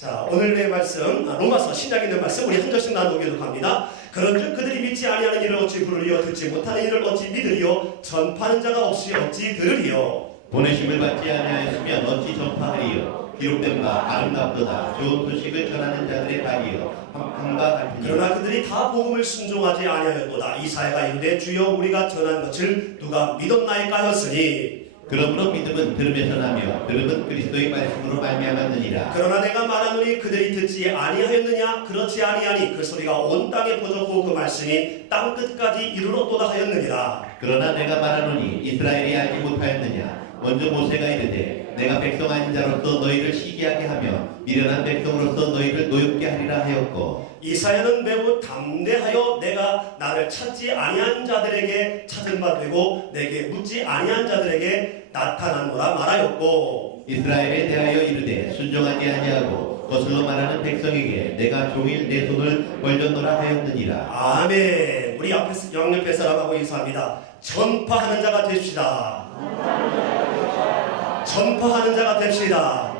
자, 오늘의 말씀, 로마서 신약에 있는 말씀 우리 한 절씩 나누기로 합니다. 그런즉 그들이 믿지 아니하는 일을 어찌 부르리요, 듣지 못하는 일을 어찌 믿으리요, 전파하는 자가 없이 어찌 들으리요. 보내심을 받지 아니하였으면 어찌 전파하리요. 기록된 바 아름답도다 좋은 소식을 전하는 자들의 발이요 함과 같으니. 그러나 그들이 다 복음을 순종하지 아니하였도다. 이사야가 이르되 주여 우리가 전한 것을 누가 믿었나이까 하였으니. 그러므로 믿음은 들음에서 나며 들음은 그리스도의 말씀으로 말미암았느니라. 그러나 내가 말하노니 그들이 듣지 아니하였느냐? 그렇지 아니하니 그 소리가 온 땅에 퍼졌고 그 말씀이 땅 끝까지 이르렀도다 하였느니라. 그러나 내가 말하노니 이스라엘이 알지 못하였느냐? 먼저 모세가 이르되 내가 백성 아닌 자로서 너희를 시기하게 하며 미련한 백성으로서 너희를 노엽게 하리라 하였고. 이사야는 매우 담대하여 내가 나를 찾지 아니한 자들에게 찾은 바 되고 내게 묻지 아니한 자들에게 나타나노라 말하였고. 이스라엘에 대하여 이르되 순종하지 아니하고 거슬러 말하는 백성에게 내가 종일 내 손을 벌렸노라 하였느니라. 아멘. 우리 앞에서 양옆에 사람하고 인사합니다. 전파하는 자가 됩시다. 전파하는 자가 됩시다.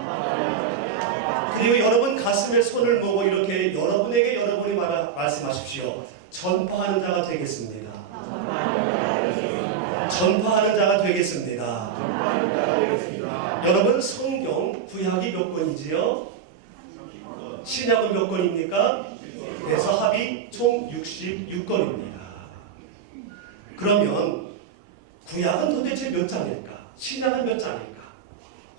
그리고 여러분 가슴에 손을 모고 이렇게 여러분에게 여러분이 말씀하십시오. 전파하는 자가 되겠습니다. 전파하는 자가 되겠습니다. 여러분 성경 구약이 몇 권이지요? 신약은 몇 권입니까? 그래서 합이 총 66권입니다. 그러면 구약은 도대체 몇 장일까? 신약은 몇 장일까?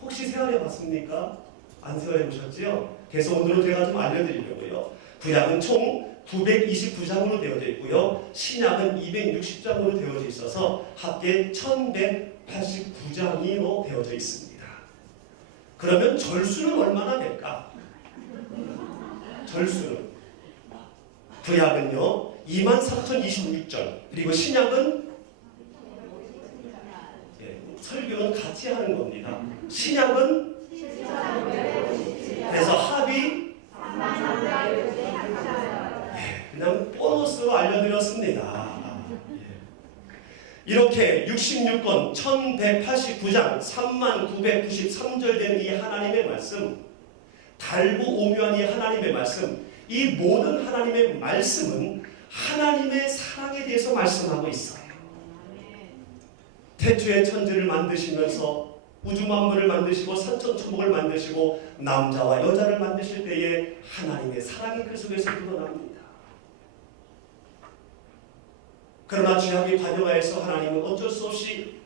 혹시 세월해 봤습니까? 안 세월해 보셨지요? 그래서 오늘은 제가 좀 알려드리려고요. 구약은 총 929장으로 되어져 있고요. 신약은 260장으로 되어져 있어서 합계 1189장으로 되어져 있습니다. 그러면 절수는 얼마나 될까? 절수는 구약은요 23,026절, 그리고 신약은 설교는 같이 하는 겁니다. 신약은 그래서 합이 그냥 보너스로 알려드렸습니다. 이렇게 66권 1189장 3993절 되는 이 하나님의 말씀, 달고 오묘한 이 하나님의 말씀, 이 모든 하나님의 말씀은 하나님의 사랑에 대해서 말씀하고 있어요. 태초에 천지를 만드시면서 우주 만물을 만드시고 산천초목을 만드시고 남자와 여자를 만드실 때에 하나님의 사랑이 그 속에서 묻어납니다. 그러나 죄악의 관여하에서 하나님은 어쩔 수 없이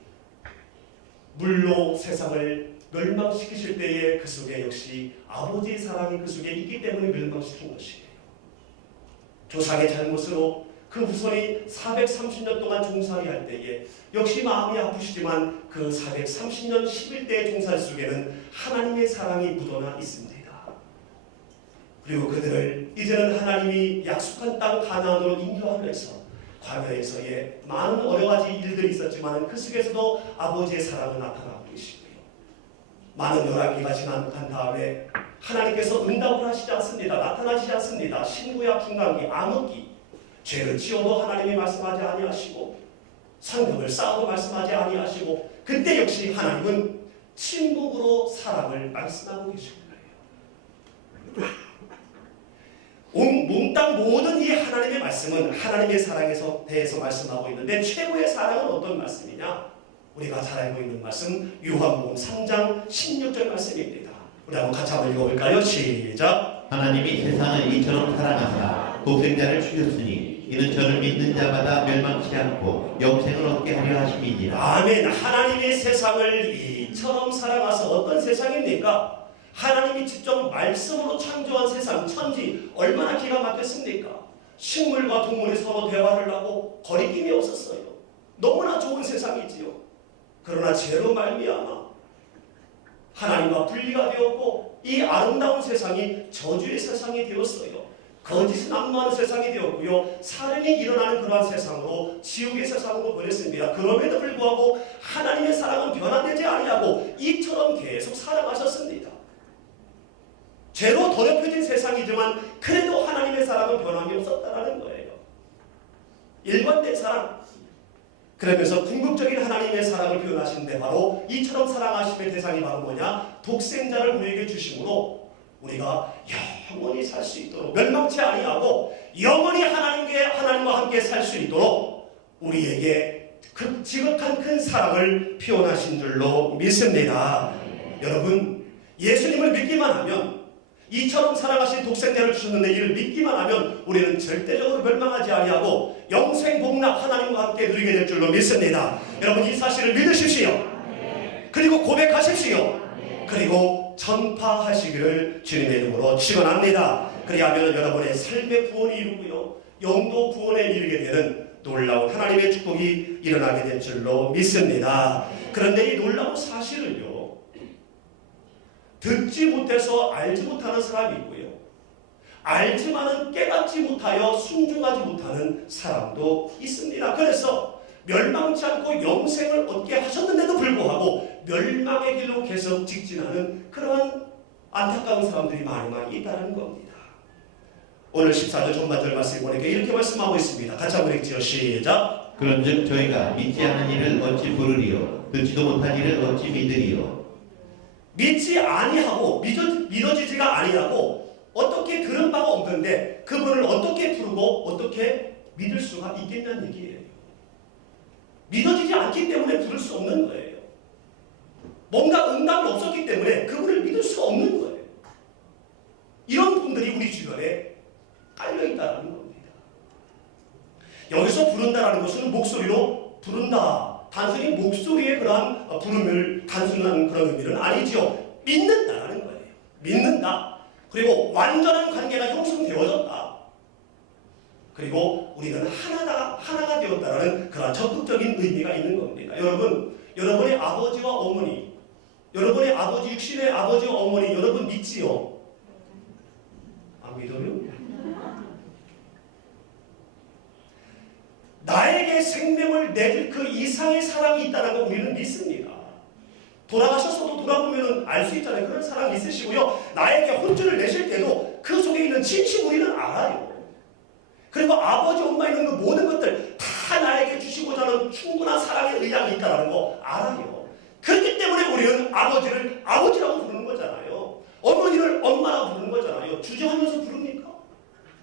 물로 세상을 멸망시키실 때에 그 속에 역시 아버지의 사랑이 그 속에 있기 때문에 멸망시킨 것이에요. 조상의 잘못으로 그 후손이 430년 동안 종살이 할 때에 역시 마음이 아프시지만 그 430년 11대의 종살 속에는 하나님의 사랑이 묻어나 있습니다. 그리고 그들을 이제는 하나님이 약속한 땅 가나안으로 인도하면서 과거에서의 많은 여러 가지 일들이 있었지만 그 속에서도 아버지의 사랑은 나타나고 계시고요. 많은 열악기가 지난 다음에 하나님께서 응답을 하시지 않습니다. 나타나시지 않습니다. 신구약 중간기, 암흑기, 죄를 지어도 하나님이 말씀하지 아니하시고 상급을 쌓아도 말씀하지 아니하시고 그때 역시 하나님은 침묵으로 사랑을 말씀하고 계신 거예요. 몽땅 모든 이 하나님의 말씀은 하나님의 사랑에서 대해서 말씀하고 있는데 최고의 사랑은 어떤 말씀이냐? 우리가 잘 알고 있는 말씀 요한복음 3장 16절 말씀입니다. 우리 한번 같이 한번 읽어볼까요? 시작. 하나님이 세상을 이처럼 사랑하사 독생자를 주셨으니 이는 저를 믿는 자마다 멸망치 않고 영생을 얻게 하려 하심이니라. 아멘. 하나님의 세상을 이처럼 사랑하사 어떤 세상입니까? 하나님이 직접 말씀으로 창조한 세상, 천지 얼마나 기가 막혔습니까? 식물과 동물이 서로 대화를 하고 거리낌이 없었어요. 너무나 좋은 세상이지요. 그러나 죄로 말미암아 하나님과 분리가 되었고 이 아름다운 세상이 저주의 세상이 되었어요. 거짓을 난무하는 세상이 되었고요. 살인이 일어나는 그러한 세상으로 지옥의 세상으로 보냈습니다. 그럼에도 불구하고 하나님의 사랑은 변화되지 아니하고 이처럼 계속 사랑하셨습니다. 죄로 더럽혀진 세상이지만 그래도 하나님의 사랑은 변함이 없었다는 거예요. 일관된 사랑. 그러면서 궁극적인 하나님의 사랑을 표현하시는데 바로 이처럼 사랑하심의 대상이 바로 뭐냐? 독생자를 우리에게 주심으로 우리가 영원히 살 수 있도록, 멸망치 아니하고 영원히 하나님과 함께 살 수 있도록 우리에게 지극한 큰 사랑을 표현하신 줄로 믿습니다. 여러분, 예수님을 믿기만 하면, 이처럼 사랑하신 독생자를 주셨는데 이를 믿기만 하면 우리는 절대적으로 멸망하지 아니하고 영생복락 하나님과 함께 누리게 될 줄로 믿습니다. 여러분, 이 사실을 믿으십시오. 그리고 고백하십시오. 그리고 전파하시기를 주님의 이름으로 축원합니다. 그리하면 여러분의 삶의 구원이 이루고요, 영도 구원에 이르게 되는 놀라운 하나님의 축복이 일어나게 될 줄로 믿습니다. 그런데 이 놀라운 사실을요, 듣지 못해서 알지 못하는 사람이 있고요, 알지만은 깨닫지 못하여 순종하지 못하는 사람도 있습니다. 그래서 멸망치 않고 영생을 얻게 하셨는데도 불구하고 멸망의 길로 계속 직진하는 그러한 안타까운 사람들이 많이 있다는 겁니다. 오늘 14절 전반절 말씀 보니까 이렇게 말씀하고 있습니다. 같이 한번 읽지요. 시작. 그런즉 저희가 믿지 않은 일을 어찌 부르리요 듣지도 못한 일을 어찌 믿으리요. 믿지 아니하고 믿어지지가 아니하고 어떻게 들은 바가 없는데 그분을 어떻게 부르고 어떻게 믿을 수가 있겠냐는 얘기예요. 믿어지지 않기 때문에 부를 수 없는 거예요. 뭔가 응답이 없었기 때문에 그분을 믿을 수가 없는 거예요. 이런 분들이 우리 주변에 깔려있다는 겁니다. 여기서 부른다라는 것은 목소리로 부른다, 단순히 목소리의 그러한 부름을 단순한 그런 의미는 아니죠. 믿는다라는 거예요. 믿는다. 그리고 완전한 관계가 형성되어졌다. 그리고 우리는 하나가 되었다라는 그런 적극적인 의미가 있는 겁니다. 여러분, 여러분의 아버지와 어머니, 여러분의 아버지, 육신의 아버지와 어머니, 여러분 믿지요? 안 믿어요? 나에게 생명을 내줄 그 이상의 사랑이 있다는 걸 우리는 믿습니다. 돌아가셨어도 돌아보면 알 수 있잖아요. 그런 사랑이 있으시고요. 나에게 혼주를 내실 때도 그 속에 있는 진심 우리는 알아요. 그리고 아버지, 엄마 있는 그 모든 것들 다 나에게 주시고자 하는 충분한 사랑의 의향이 있다는 거 알아요. 그렇기 때문에 우리는 아버지를 아버지라고 부르는 거잖아요. 어머니를 엄마라고 부르는 거잖아요. 주저하면서 부릅니까?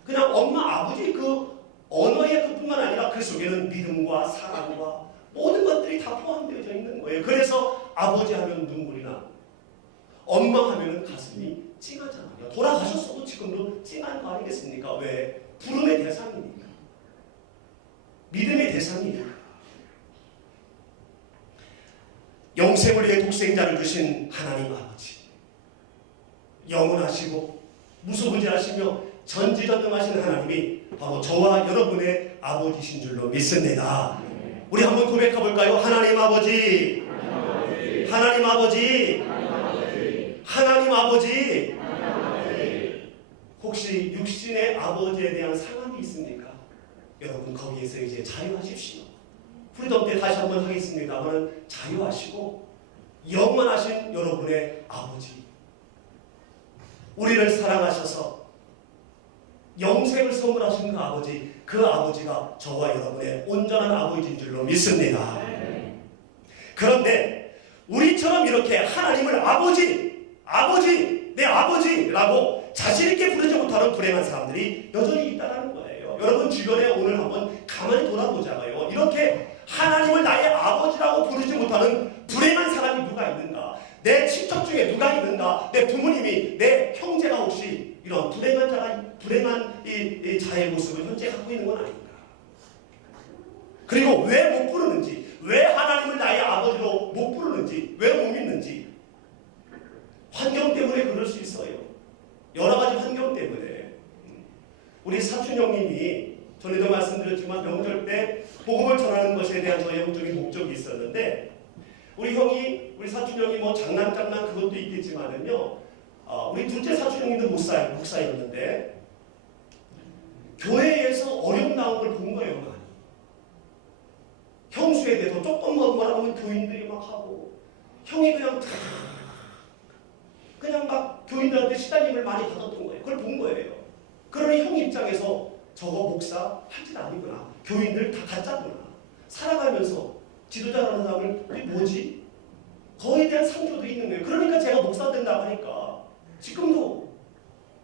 그냥 엄마, 아버지 그 언어의 그뿐만 아니라 그 속에는 믿음과 사랑과 모든 것들이 다 포함되어져 있는 거예요. 그래서 아버지 하면 눈물이 나고 엄마 하면 가슴이 찡하잖아요. 돌아가셨어도 지금도 찡한 거 아니겠습니까? 왜? 부름의 대상이니까. 믿음의 대상이니까. 영생을 위해 독생자를 주신 하나님 아버지, 영원하시고 무소부지하시며 전지전능하신 하나님이 바로 저와 여러분의 아버지신 줄로 믿습니다. 우리 한번 고백해 볼까요? 하나님 아버지, 하나님 아버지, 하나님 아버지. 혹시 육신의 아버지에 대한 상함이 있습니까? 여러분 거기에서 이제 자유하십시오. 프리덤 때 다시 한번 하겠습니다만 자유하시고 영원하신 여러분의 아버지, 우리를 사랑하셔서 영생을 선물하신 그 아버지, 그 아버지가 저와 여러분의 온전한 아버지인 줄로 믿습니다. 그런데 우리처럼 이렇게 하나님을 아버지, 내 아버지라고 자신있게 부르지 못하는 불행한 사람들이 여전히 있다는 거예요. 여러분 주변에 오늘 한번 가만히 돌아보자고요. 이렇게 하나님을 나의 아버지라고 부르지 못하는 불행한 사람이 누가 있는가? 내 친척 중에 누가 있는가? 내 부모님이, 내 형제가 혹시 이런 불행한 이 자의 모습을 현재 갖고 있는 건 아닌가? 그리고 왜 못 부르는지, 왜 하나님을 나의 아버지로 못 부르는지, 왜 못 믿는지, 환경 때문에 그럴 수 있어요. 여러 가지 환경 때문에. 우리 사촌 형님이 전에도 말씀드렸지만 명절 때 복음을 전하는 것에 대한 저의 영적인 목적이 있었는데, 우리 사촌 형이 뭐 장난 그것도 있겠지만은요, 우리 둘째 사촌 형님도 목사였는데 교회에서 어려움 나온 걸 본 거예요. 많이. 형수에 대해서 조금 뭐라고 하면 교인들이 막 하고, 형이 그냥 막 교인들한테 시달림을 많이 받았던 거예요. 그걸 본 거예요. 그러니 형 입장에서 저거 목사 할 짓 아니구나, 교인들 다 가짜구나, 살아가면서 지도자라는 사람을 그게 뭐지? 거에 대한 상처도 있는 거예요. 그러니까 제가 목사 된다고 하니까 지금도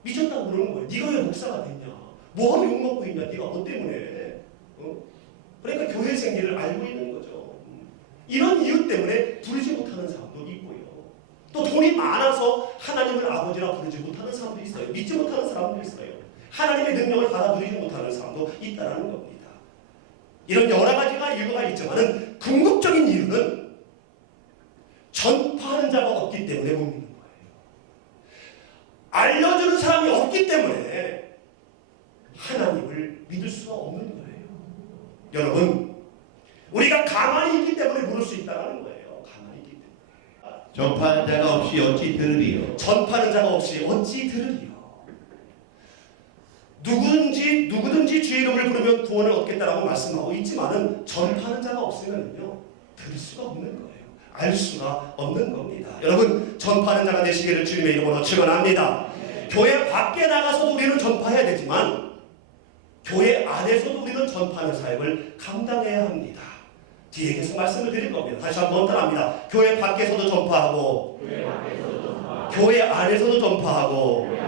미쳤다고 그러는 거예요. 네가 왜 목사가 됐냐? 뭐하러 욕먹고 있냐? 네가 뭐 때문에? 그러니까 교회 생기를 알고 있는 거죠. 이런 이유 때문에 부르지 못하는 사람도 있고요. 또 돈이 많아서 하나님을 아버지라 부르지 못하는 사람도 있어요. 믿지 못하는 사람도 있어요. 하나님의 능력을 받아들이지 못하는 사람도 있다는 겁니다. 이런 여러 가지가 이유가 있지만 궁극적인 이유는 전파하는 자가 없기 때문에 못 믿는 거예요. 알려주는 사람이 없기 때문에 하나님을 믿을 수가 없는 거예요. 여러분, 우리가 가만히 있기 때문에 물을 수 있다는 거예요. 가만히 있기 때문에. 전파하는 자가 없이 어찌 들으리요. 전파하는 자가 없이 어찌 들으리요. 누구든지 주의 이름을 부르면 구원을 얻겠다라고 말씀하고 있지만은 전파하는 자가 없으면요 들을 수가 없는 거예요. 알 수가 없는 겁니다. 여러분, 전파하는 자가 되시기를 주님의 이름으로 축원합니다. 교회 밖에 나가서도 우리는 전파해야 되지만 교회 안에서도 우리는 전파하는 사역을 감당해야 합니다. 뒤에 계속 말씀을 드릴 겁니다. 다시 한번 따라합니다. 교회 밖에서도 전파하고 교회 안에서도 전파하고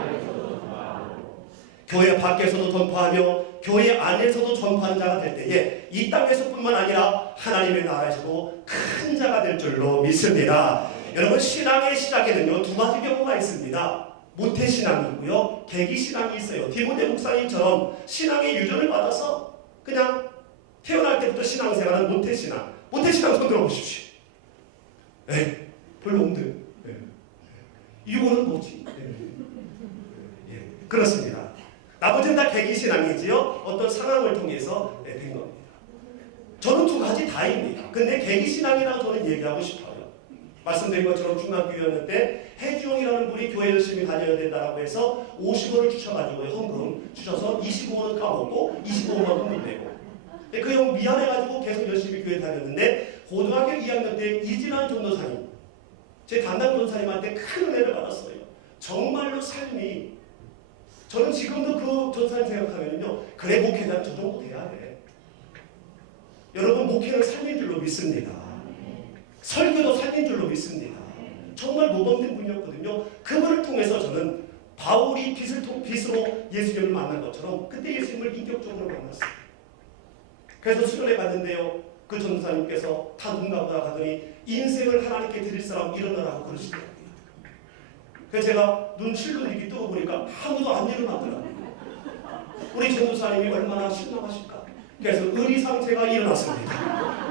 교회 밖에서도 전파하며 교회 안에서도 전파하는 자가 될 때에 이 땅에서뿐만 아니라 하나님의 나라에서도 큰 자가 될 줄로 믿습니다. 여러분, 신앙의 시작에는요 두 가지 경우가 있습니다. 모태신앙이 있고요, 계기신앙이 있어요. 디모데 목사님처럼 신앙의 유전을 받아서 그냥 태어날 때부터 신앙생활은 모태신앙. 모태신앙 손 들어보십시오. 네, 별로 없는데. 네. 이거는 뭐지? 네. 그렇습니다. 나머지는 다 계기신앙이지요. 어떤 상황을 통해서 된 겁니다. 저는 두 가지 다입니다. 근데 계기신앙이라고 저는 얘기하고 싶어요. 말씀드린 것처럼 중학교 2학년 때 해주용이라는 분이 교회 열심히 다녀야 된다고 해서 50원을 주셔가지고 헌금 주셔서 25원은 까먹고 25원만 헌금 내고, 그 형 미안해가지고 계속 열심히 교회 다녔는데 고등학교 2학년 때 이진환 전도사님, 제 담당 전사님한테 큰 은혜를 받았어요. 정말로 삶이, 저는 지금도 그 전사님 생각하면요, 그래 목회자는 저 정도 돼야 돼. 여러분, 목회는 삶인 줄로 믿습니다. 설교도 삶인 줄로 믿습니다. 정말 모범된 분이었거든요. 그분을 통해서 저는 바울이 빛으로 예수님을 만난 것처럼 그때 예수님을 인격적으로 만났어요. 그래서 수련회 갔는데요, 그 전도사님께서 다 눈 감고 나가더니 인생을 하나님께 드릴 사람 일어나라고 그러시더라고요. 그래서 제가 눈 실눈 이렇게 뜨고 보니까 아무도 안 일어나더라고요. 우리 전도사님이 얼마나 실망하실까. 그래서 의리상제가 일어났습니다.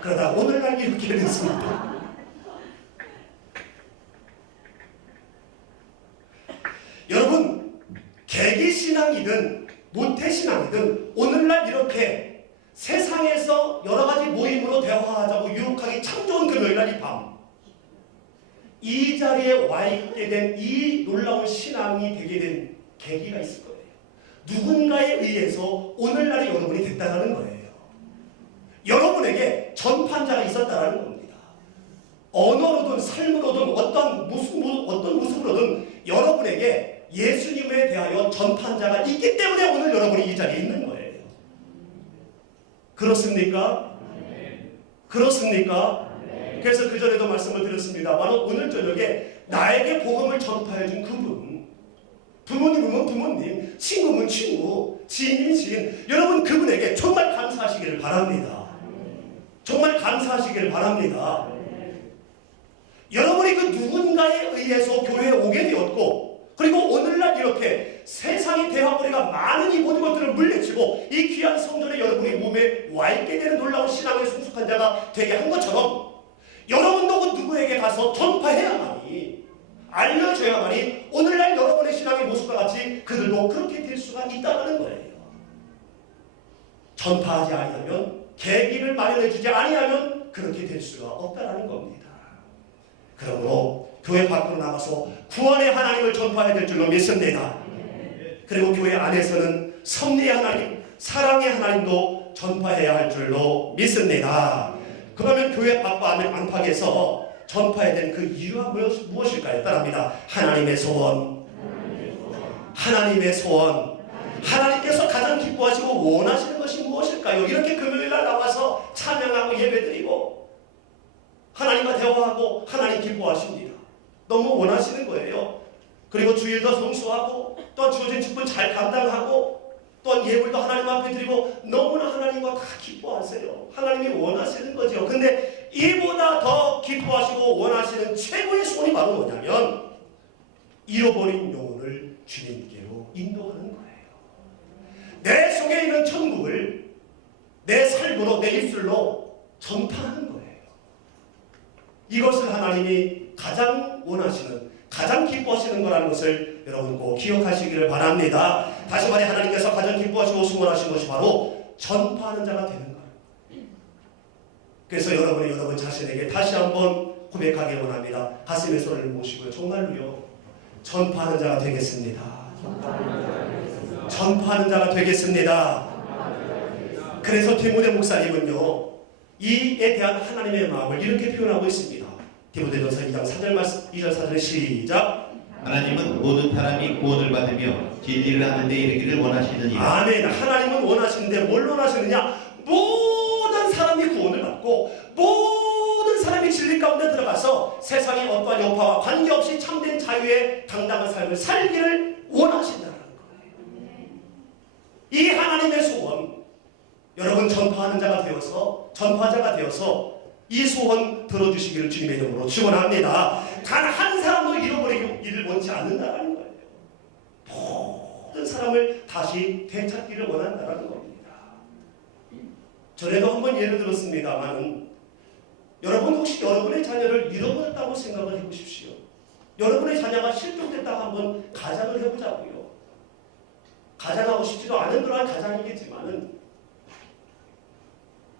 그러다 오늘날 이렇게 됐습니다. 여러분, 계기신앙이든 모태신앙이든 오늘날 이렇게 세상에서 여러 가지 모임으로 대화하자고 유혹하기 참 좋은 금요일날 이 밤, 이 자리에 와 있게 된 이 놀라운 신앙이 되게 된 계기가 있을 거예요. 누군가에 의해서 오늘날의 여러분이 됐다는 거예요. 여러분에게 전파자가 있었다는 겁니다. 언어로든 삶으로든 어떤 모습으로든 여러분에게 예수님에 대하여 전파자가 있기 때문에 오늘 여러분이 이 자리에 있는 거예요. 그렇습니까? 그렇습니까? 그래서 그 전에도 말씀을 드렸습니다만 오늘 저녁에 나에게 복음을 전파해 준 그분, 부모님은 부모님, 친구면 친구, 지인이면 지인, 여러분 그분에게 정말 감사하시기를 바랍니다. 정말 감사하시기를 바랍니다. 여러분이 그 누군가에 의해서 교회에 오게 되었고, 그리고 오늘날 이렇게 세상의 대화거리가 많은 이 모든 것들을 물리치고 이 귀한 성전에 여러분의 몸에 와 있게 되는 놀라운 신앙의 성숙한 자가 되게 한 것처럼 여러분도 그 누구에게 가서 전파해야만이, 알려줘야만이 오늘날 여러분의 신앙의 모습과 같이 그들도 그렇게 될 수가 있다는 거예요. 전파하지 아니하면, 계기를 마련해주지 아니하면 그렇게 될 수가 없다는 겁니다. 그러므로 교회 밖으로 나가서 구원의 하나님을 전파해야 될 줄로 믿습니다. 그리고 교회 안에서는 섭리의 하나님, 사랑의 하나님도 전파해야 할 줄로 믿습니다. 그러면 교회 밖 안팎에서 전파해야 될 그 이유가 무엇일까요? 따라합니다. 하나님의 소원. 하나님의 소원. 하나님께서 가장 기뻐하시고 원하시는 것이 무엇일까요? 이렇게 금요일날 나와서 찬양하고 예배드리고 하나님과 대화하고 하나님 기뻐하십니다. 너무 원하시는 거예요. 그리고 주일도 성수하고 또 주어진 직분 잘 감당하고 또 예물도 하나님 앞에 드리고 너무나 하나님과 다 기뻐하세요. 하나님이 원하시는 거죠. 근데 이보다 더 기뻐하시고 원하시는 최고의 소원이 바로 뭐냐면 잃어버린 영혼을 주님께로 인도하는 거예요. 내 속에 있는 천국을 내 삶으로 내 입술로 전파하는 거예요. 이것을 하나님이 가장 원하시는 가장 기뻐하시는 거라는 것을 여러분 꼭 기억하시기를 바랍니다. 다시 말해 하나님께서 가장 기뻐하시고 소원하신 것이 바로 전파하는 자가 되는 거예요. 그래서 여러분이 여러분 자신에게 다시 한번 고백하기 원합니다. 가슴에 손을 모시고요. 정말로요. 전파하는 자가 되겠습니다. 전파하는 자가 되겠습니다. 그래서 디모데 목사님은요. 이에 대한 하나님의 마음을 이렇게 표현하고 있습니다. 디모데전서 2장 2절 4절 시작. 하나님은 모든 사람이 구원을 받으며 진리를 하는 데 이르기를 원하시느니라. 아멘. 하나님은 원하시는데 뭘 원하시느냐? 모든 사람이 구원을 받고 모든 사람이 진리 가운데 들어가서 세상의 어떠한 여파와 관계없이 참된 자유의 당당한 삶을 살기를 원하신다는 거예요. 이 하나님의 소원, 여러분 전파하는 자가 되어서 전파자가 되어서 이 소원 들어주시기를 주님의 이름으로 축원합니다. 단 한 사람도 잃어버리기를 원치 않는다는 거예요. 모든 사람을 다시 되찾기를 원한다는 겁니다. 전에도 한번 예를 들었습니다만 여러분 혹시 여러분의 자녀를 잃어버렸다고 생각을 해보십시오. 여러분의 자녀가 실종됐다고 한번 가정을 해보자고요. 가정하고 싶지도 않은 그러한 가정이겠지만은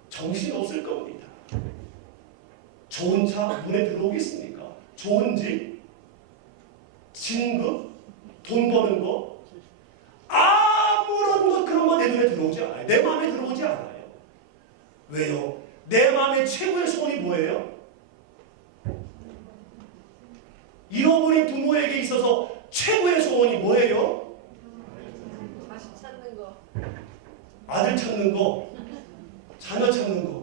정신이 없을 겁니다. 좋은 차 눈에 들어오겠습니까? 좋은 집, 진급, 돈 버는 거 아무런 것 그런 거 내 눈에 들어오지 않아요. 내 마음에 들어오지 않아요. 왜요? 내 마음의 최고의 소원이 뭐예요? 잃어버린 부모에게 있어서 최고의 소원이 뭐예요? 다시 찾는 거. 아들 찾는 거, 자녀 찾는 거.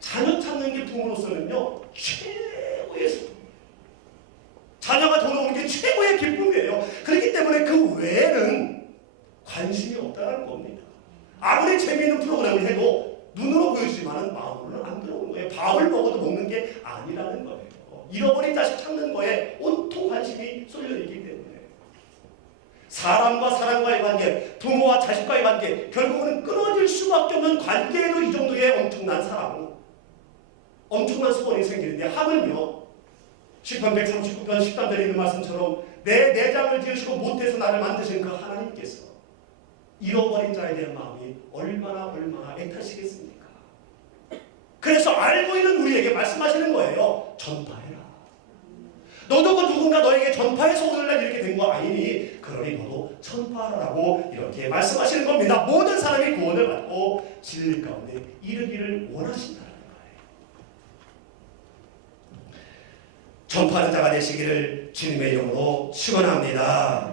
자녀 찾는 게 부모로서는요 최고의 소원. 자녀가 돌아오는 게 최고의 기쁨이에요. 그렇기 때문에 그 외에는 관심이 없다는 겁니다. 아무리 재미있는 프로그램을 해도 눈으로 보여주지만 마음으로는 안 들어오는 거예요. 밥을 먹어도 먹는 게 아니라는 거예요. 잃어버린 자식 찾는 거에 온통 관심이 쏠려있기 때문에 사람과 사람과의 관계, 부모와 자식과의 관계, 결국은 끊어질 수밖에 없는 관계에도 이 정도의 엄청난 사랑, 엄청난 소원이 생기는데 하물며 시편 139편 13절에 있는 말씀처럼 내 내장을 지으시고 못해서 나를 만드신 그 하나님께서 잃어버린 자에 대한 마음이 얼마나 애타시겠습니까? 그래서 알고 있는 우리에게 말씀하시는 거예요. 전파해라. 너도 그 누군가 너에게 전파해서 오늘날 이렇게 된 거 아니니 그러니 너도 전파하라고 이렇게 말씀하시는 겁니다. 모든 사람이 구원을 받고 진리 가운데 이르기를 원하신다는 거예요. 전파하는 자가 되시기를 주님의 이름으로 축원합니다.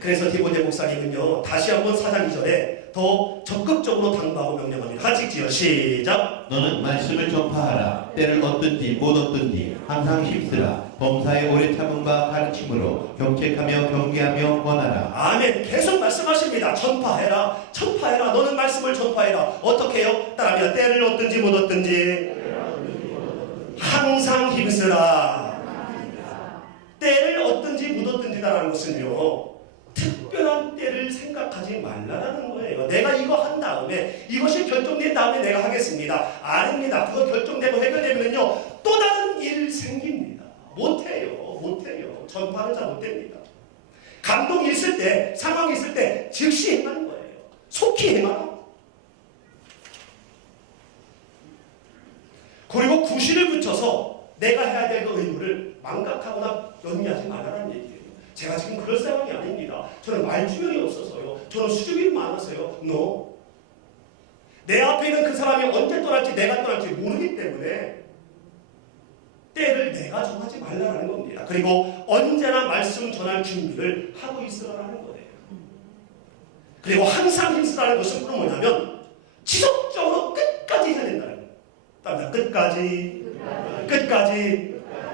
그래서 디모데 목사님은요 다시 한번 4장 2절에 더 적극적으로 당부하고 명령합니다. 같이 읽지요. 시작. 너는 말씀을 전파하라. 때를 얻든지 못 얻든지 항상 힘쓰라. 범사의 오래 참음과 가르침으로 경책하며 경계하며 권하라. 아멘. 계속 말씀하십니다. 전파해라. 전파해라. 너는 말씀을 전파해라. 어떻게 해요? 따라합니다. 때를 얻든지 못 얻든지 항상 힘쓰라. 때를 얻든지 못 얻든지라는 것은요 특별한 때를 생각하지 말라라는 거예요. 내가 이거 한 다음에 이것이 결정된 다음에 내가 하겠습니다. 아닙니다. 그거 결정되고 해결되면요 또 다른 일 생깁니다. 못해요. 전파는 잘 못됩니다. 감동이 있을 때, 상황이 있을 때 즉시 행하는 거예요. 속히 행하라. 그리고 구실을 붙여서 내가 해야 될 그 의무를 망각하거나 연미하지 말라는 얘기예요. 제가 지금 그럴 상황이 아닙니다. 저는 말주변이 없어서요. 저는 수줍음이 많아서요. No. 내 앞에 있는 그 사람이 언제 떠날지 내가 떠날지 모르기 때문에 때를 내가 정하지 말라는 겁니다. 그리고 언제나 말씀 전할 준비를 하고 있으라는 거예요. 그리고 항상 힘쓰라는 것은 또 뭐냐면 지속적으로 끝까지 해야 된다는 거예요. 끝까지.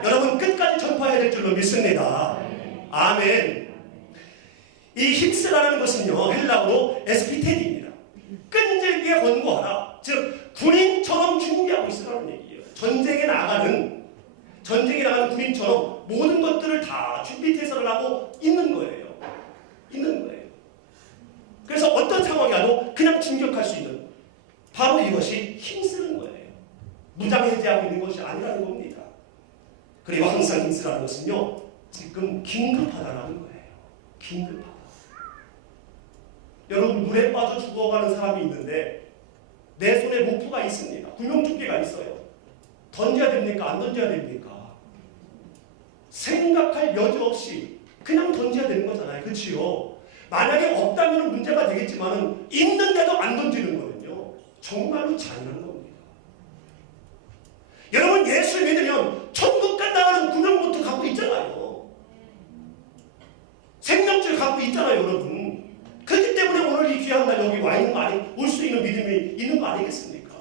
여러분 끝까지 전파해야 될 줄로 믿습니다. 아멘. 이 힘쓰라는 것은요, 헬라어로 에스피테디입니다. 끈질기게 권고하라. 즉 군인처럼 준비하고 있으라는 얘기예요. 전쟁에 나가는 군인처럼 모든 것들을 다 준비 태세를 하고 있는 거예요. 그래서 어떤 상황이 와도 그냥 진격할 수 있는, 바로 이것이 힘쓰는 거예요. 무장해제하고 있는 것이 아니라는 겁니다. 그리고 항상 힘쓰라는 것은요, 지금 긴급하다는 거예요. 긴급하다. 여러분, 물에 빠져 죽어가는 사람이 있는데 내 손에 로프가 있습니다. 구명조끼가 있어요. 던져야 됩니까? 안 던져야 됩니까? 생각할 여지 없이 그냥 던져야 되는 거잖아요. 그렇지요? 만약에 없다면 문제가 되겠지만 있는데도 안 던지는 거는요, 정말로 잔인한 겁니다. 여러분, 예수 믿으면 천국 간다는 구명보트 갖고 있잖아요. 생명줄 갖고 있잖아요, 여러분. 그렇기 때문에 오늘 이 귀한 날 여기 와 있는 거 아니, 올 수 있는 믿음이 있는 거 아니겠습니까?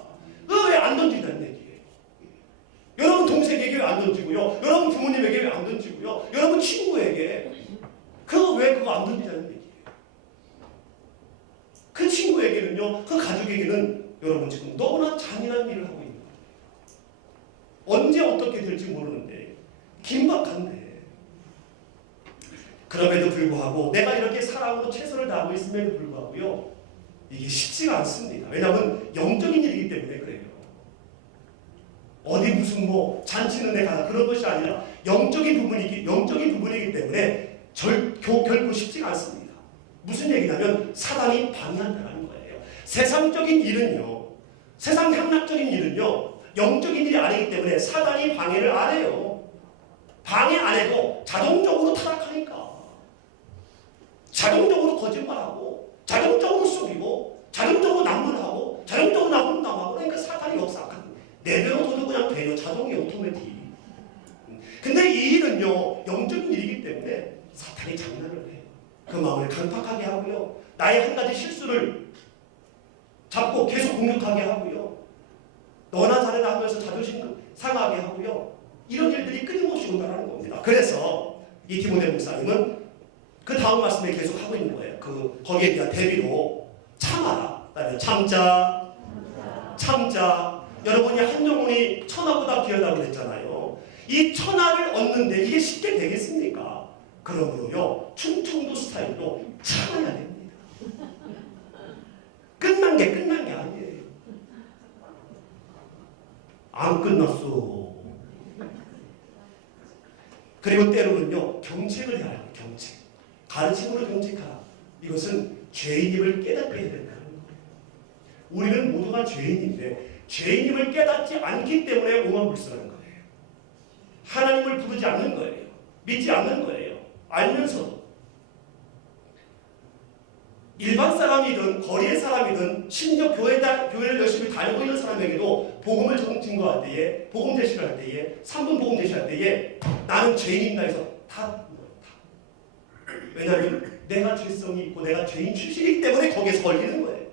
왜 안 던진다는 얘기예요? 여러분 동생에게 왜 안 던지고요? 여러분 부모님에게 왜 안 던지고요? 여러분 친구에게 왜 그거 안 던지냐는 얘기예요. 그 친구에게는요, 그 가족에게는 여러분 지금 너무나 잔인한 일을 하고 있는 거예요. 언제 어떻게 될지 모르는데 긴박한데, 그럼에도 불구하고 내가 이렇게 사랑으로 최선을 다하고 있음에도 불구하고요, 이게 쉽지가 않습니다. 왜냐하면 영적인 일이기 때문에 그래요. 어디 무슨 잔치는 데 가라 그런 것이 아니라 영적인 부분이기 때문에 결코 쉽지가 않습니다. 무슨 얘기냐면 사단이 방해한다는 거예요. 세상적인 일은요, 세상 향락적인 일은요, 영적인 일이 아니기 때문에 사단이 방해를 안 해요. 방해 안 해도 자동적으로 타락하니까. 자동적으로 거짓말하고, 자동적으로 속이고, 자동적으로 남문하고, 자동적으로 남문하고, 그러니까 사탄이 역사하거든요. 내버려둬도 그냥 돼요. 자동이 오토매틱. 근데 이 일은요, 영적인 일이기 때문에 사탄이 장난을 해요. 그 마음을 강팍하게 하고요, 나의 한 가지 실수를 잡고 계속 공격하게 하고요, 너나 자네나 하면서 자존심 상하게 하고요, 이런 일들이 끊임없이 온다는 겁니다. 그래서 이 디모데 목사님은 그 다음 말씀에 계속 하고 있는 거예요. 거기에 대한 대비로 참아라. 참자. 여러분이 한 영혼이 천하보다 귀하다고 그랬잖아요. 이 천하를 얻는데 이게 쉽게 되겠습니까? 그러므로요, 충청도 스타일로 참아야 됩니다. 끝난 게 아니에요. 안 끝났어. 그리고 때로는요, 경책을 해야 해요. 경책. 가르침으로 경책하라. 이것은 죄인임을 깨닫게 해야 된다는 거예요. 우리는 모두가 죄인인데 죄인임을 깨닫지 않기 때문에 오만불선한 거예요. 하나님을 부르지 않는 거예요. 믿지 않는 거예요. 알면서도. 일반 사람이든 거리의 사람이든 심지어 교회를 열심히 다니고 있는 사람에게도 복음을 증거할 때에, 복음 제시를 할 때에, 3분 복음 제시할 때에 나는 죄인인가 해서 다. 왜냐하면 내가 죄성이 있고 내가 죄인 출신이기 때문에 거기에서 걸리는 거예요.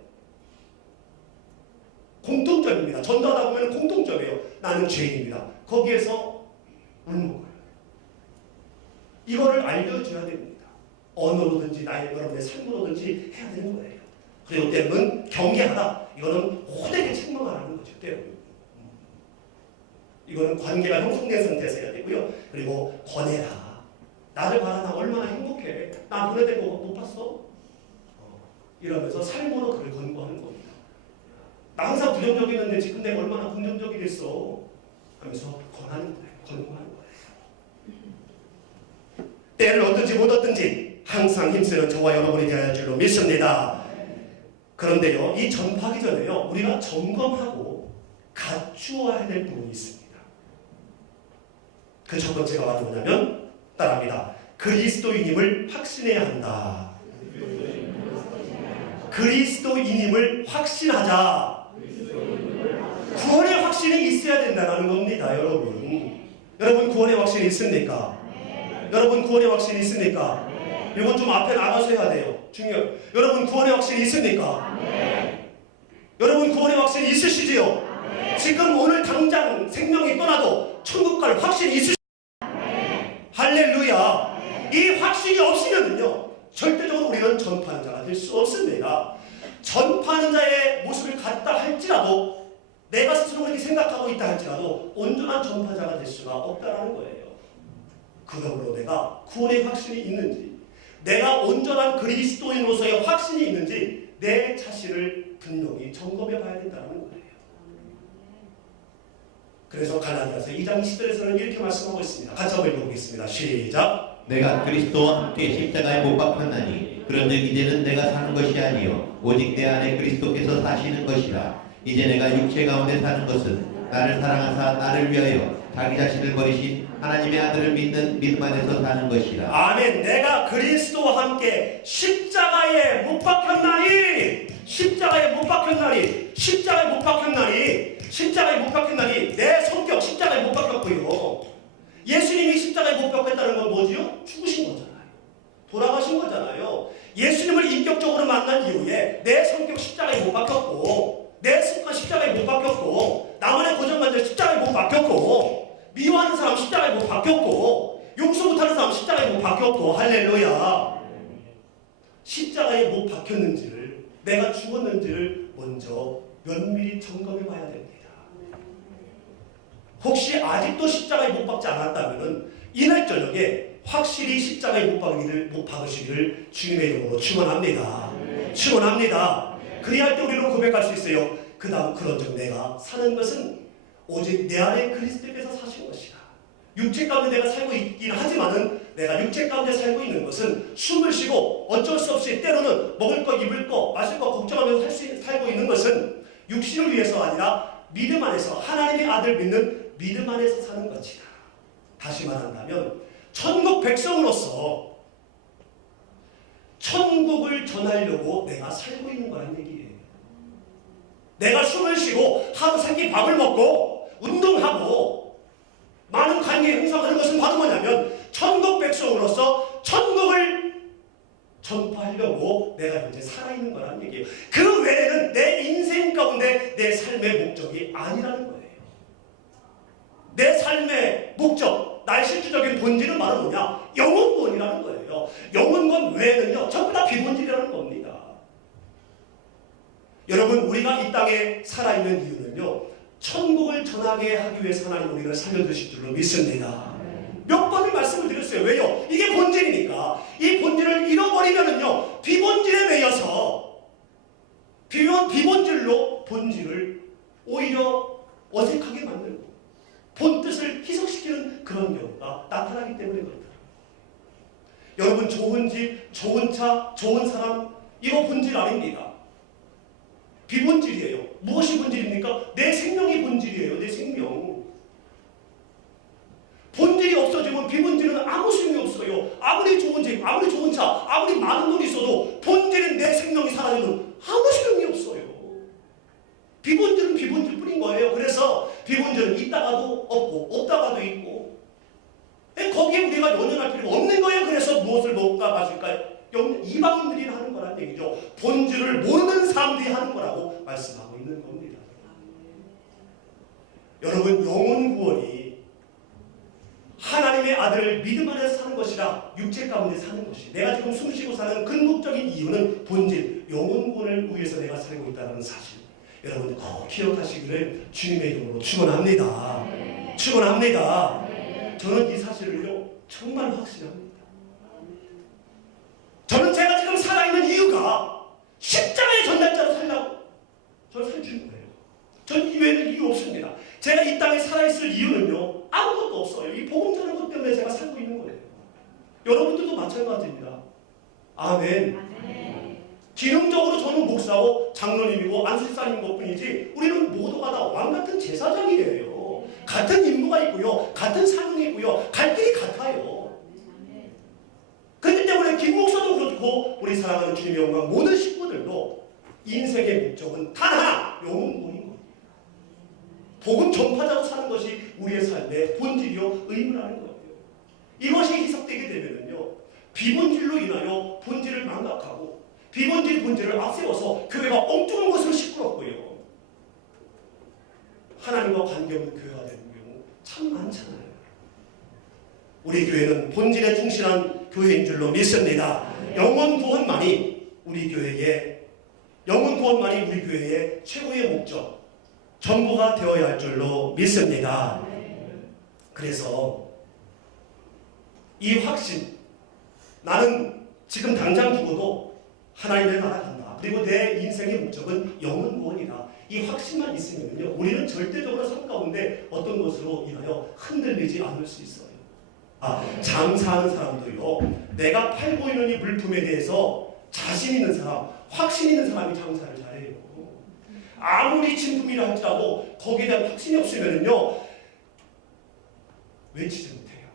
공통점입니다. 전도하다 보면 공통점이에요. 나는 죄인입니다. 거기에서 묻는 거예요. 이거를 알려줘야 됩니다. 언어로든지 여러분의 삶으로든지 해야 되는 거예요. 그리고 때로는 경계하다. 이거는 호되게 책망하라는 거죠. 때로는. 이거는 관계가 형성된 상태에서 해야 되고요. 그리고 권해라. 나를 봐라. 나 얼마나 행복해. 나 보내된 거 못 봤어? 이러면서 삶으로 그를 권고하는 겁니다. 나 항상 부정적이었는데 지금 내가 얼마나 긍정적이 됐어? 하면서 권하는 거예요. 권고하는 거예요. 때를 얻든지 못 얻든지 항상 힘쓰는 저와 여러분이 되어야 할 줄로 믿습니다. 그런데요, 이 전파하기 전에요, 우리가 점검하고 갖추어야 될 부분이 있습니다. 그 첫 번째가 바로 뭐냐면, 따라합니다. 그리스도인임을 확신해야 한다. 그리스도인임을 확신하자. 구원의 확신이 있어야 된다는 겁니다, 여러분. 여러분 구원의 확신이 있습니까? 여러분 구원의 확신이 있습니까? 이건 좀 앞에 나가서 해야 돼요. 중요해요. 여러분 구원의 확신이 있습니까? 여러분 구원의 확신이 있으시지요? 지금 오늘 당장 생명이 떠나도 천국 갈 확신이 있으시죠? 할렐루야. 이 전파하는 자가 될 수 없습니다. 전파하는 자의 모습을 갖다 할지라도 내가 스스로 그렇게 생각하고 있다 할지라도 온전한 전파자가 될 수가 없다는 거예요. 그러므로 내가 구원의 확신이 있는지, 내가 온전한 그리스도인으로서의 확신이 있는지 내 자신을 분명히 점검해 봐야 된다는 거예요. 그래서 갈라디아서 2장 20절에서는 이렇게 말씀하고 있습니다. 같이 한번 읽어보겠습니다. 시작. 내가 그리스도와 함께 십자가에 못 박혔나니 그런즉 이제는 내가 사는 것이 아니요 오직 내 안에 그리스도께서 사시는 것이라. 이제 내가 육체 가운데 사는 것은 나를 사랑하사 나를 위하여 자기 자신을 버리신 하나님의 아들을 믿는 믿음 안에서 사는 것이라. 아멘. 내가 그리스도와 함께 십자가에 못 박혔나니, 십자가에 못 박혔나니, 십자가에 못 박혔나니, 십자가에 못 박혔나니, 내 성격 십자가에 못 박혔고요. 예수님이 십자가에 못 박혔다는 건 뭐지요? 죽으신 거잖아요. 돌아가신 거잖아요. 예수님을 인격적으로 만난 이후에 내 성격 십자가에 못 박혔고, 내 습관 십자가에 못 박혔고, 나만의 고정관절 십자가에 못 박혔고, 미워하는 사람 십자가에 못 박혔고, 용서 못하는 사람 십자가에 못 박혔고, 할렐루야. 십자가에 못 박혔는지를, 내가 죽었는지를 먼저 면밀히 점검해 봐야 됩니다. 혹시 아직도 십자가에 못 박지 않았다면 이날 저녁에 확실히 십자가에 못 박으시기를 주님의 이름으로 축원합니다. 축원합니다. 그리할 때 우리는 고백할 수 있어요. 그 다음 그런즉 내가 사는 것은 오직 내 안에 그리스도께서 사신 것이다. 육체 가운데 내가 살고 있긴 하지만은 내가 육체 가운데 살고 있는 것은 숨을 쉬고 어쩔 수 없이 때로는 먹을 거, 입을 거, 마실 거 걱정하면서 살고 있는 것은 육신을 위해서 아니라 믿음 안에서 하나님의 아들 믿는 믿음 안에서 사는 것이다. 다시 말한다면 천국 백성으로서 천국을 전하려고 내가 살고 있는 거란 얘기예요. 내가 숨을 쉬고 하루 세끼 밥을 먹고 운동하고 많은 관계 형성하는 것은 바로 뭐냐면 천국 백성으로서 천국을 전파하려고 내가 현재 살아있는 거란 얘기예요. 그 외에는 내 인생 가운데 내 삶의 목적이 아니라는 거예요. 내 삶의 목적, 나의 실질적인 본질은 바로 뭐냐? 영혼권이라는 거예요. 영혼권 외에는요 전부 다 비본질이라는 겁니다. 여러분, 우리가 이 땅에 살아있는 이유는요 천국을 전하게 하기 위해서 하나님 우리를 살려주실 줄로 믿습니다. 몇 번을 말씀을 드렸어요. 왜요? 이게 본질이니까. 이 본질을 잃어버리면은요 비본질에 매여서 비본질로 본질을 오히려 어색하게 만들고 본뜻을 희석시키는 그런 경우가 나타나기 때문에 그렇다. 여러분, 좋은 집, 좋은 차, 좋은 사람, 이거 본질 아닙니다. 비본질이에요. 무엇이 본질입니까? 내 생명이 본질이에요. 내 생명. 본질이 없어지면 비본질은 아무 소용이 없어요. 아무리 좋은 집, 아무리 좋은 차, 아무리 많은 돈이 있어도 본질은 내 생명이 사라지면 아무 소용이 없어요. 비본질은 비본질 뿐인 거예요. 그래서 비본질은 있다가도 없고 없다가도 있고 거기에 우리가 연연할 필요가 없는 거예요. 그래서 무엇을 먹을까 마실까 이방인들이 하는 거란 얘기죠. 본질을 모르는 사람들이 하는 거라고 말씀하고 있는 겁니다. 여러분, 영혼 구원이 하나님의 아들을 믿음 안에서 사는 것이라 육체 가운데 사는 것이 내가 지금 숨쉬고 사는 근본적인 이유는 본질, 영혼 구원을 위해서 내가 살고 있다는 사실, 여러분 꼭 기억하시기를 주님의 이름으로 축원합니다. 축원합니다. 저는 이 사실을요 정말 확신합니다. 저는 제가 지금 살아있는 이유가 십자가의 전달자로 살려고 저는 살주는 거예요. 전 이외에는 이유 없습니다. 제가 이 땅에 살아있을 이유는요 아무것도 없어요. 이 복음 전하는 것 때문에 제가 살고 있는 거예요. 여러분들도 마찬가지입니다. 아멘. 기능적으로 저는 목사고 장로님이고 안수집사님인 것뿐이지 우리는 모두가 다 왕같은 제사장이에요. 같은 임무가 있고요. 같은 사명이 있고요. 갈 길이 같아요. 그렇기 때문에 김 목사도 그렇고 우리 사랑하는 주님의 영광 모든 식구들도 인생의 목적은 단 하나, 영혼구원인 겁니다. 복음 전파자로 사는 것이 우리의 삶의 본질이요 의무라는 거예요. 이것이 희석되게 되면요 비본질로 인하여 본질을 망각하고 본질을 앞세워서 교회가 엉뚱한 것으로 시끄럽고요 하나님과 관계없는 교회가 되는 경우 참 많잖아요. 우리 교회는 본질에 충실한 교회인 줄로 믿습니다. 영혼 구원만이 때에 영혼 구원만이 우리 교회의 최고의 목적, 전부가 되어야 할 줄로 믿습니다. 그래서 이 확신, 나는 지금 당장 죽어도 하나님의 나라 간다. 그리고 내 인생의 목적은 영혼 구원이다. 이 확신만 있으면요, 우리는 절대적으로 삶 가운데 어떤 것으로 인하여 흔들리지 않을 수 있어요. 장사하는 사람도요, 내가 팔고 있는 이 물품에 대해서 자신 있는 사람, 확신 있는 사람이 장사를 잘해요. 아무리 진품이라 할지라도 거기에 대한 확신이 없으면요, 외치지 못해요.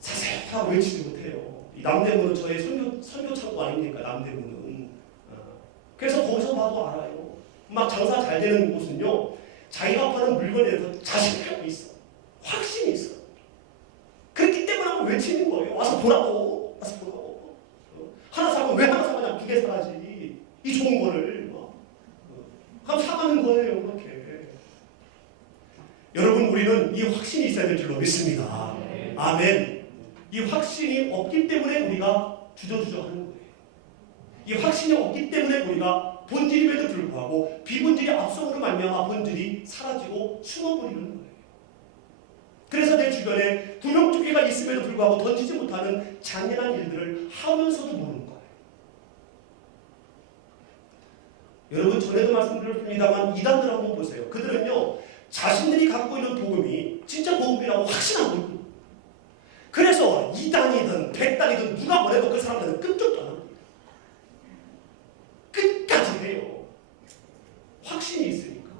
사세요 외치지 못해요. 이 남대문은 저의 선교 창고 아닙니까? 남대문은. 그래서 거기서 봐도 알아요. 막 장사 잘 되는 곳은요, 자기가 파는 물건에 대해서 자신감이 있어. 확신이 있어. 그렇기 때문에 한번 외치는 거예요. 와서 보라고. 와서 보라고. 하나 사면 왜 하나 사냐? 2개 사야지. 이 좋은 거를. 그럼 사가는 거예요. 그렇게. 여러분, 우리는 이 확신이 있어야 될 줄로 믿습니다. 아멘. 이 확신이 없기 때문에 우리가 주저주저 하는 거예요. 이 확신이 없기 때문에 우리가 본질임에도 불구하고 비본질이 앞서므로 말미암아 본질이 사라지고 숨어버리는 거예요. 그래서 내 주변에 구명조끼가 있음에도 불구하고 던지지 못하는 잔인한 일들을 하면서도 모르는 거예요. 여러분, 전에도 말씀드렸습니다만 이단들 한번 보세요. 그들은요, 자신들이 갖고 있는 복음이 진짜 복음이라고 확신하고 있고, 그래서 2단이든 100단이든 누가 뭐래도 그 사람들은 끔찍도 안 합니다. 끝까지 해요. 확신이 있으니까.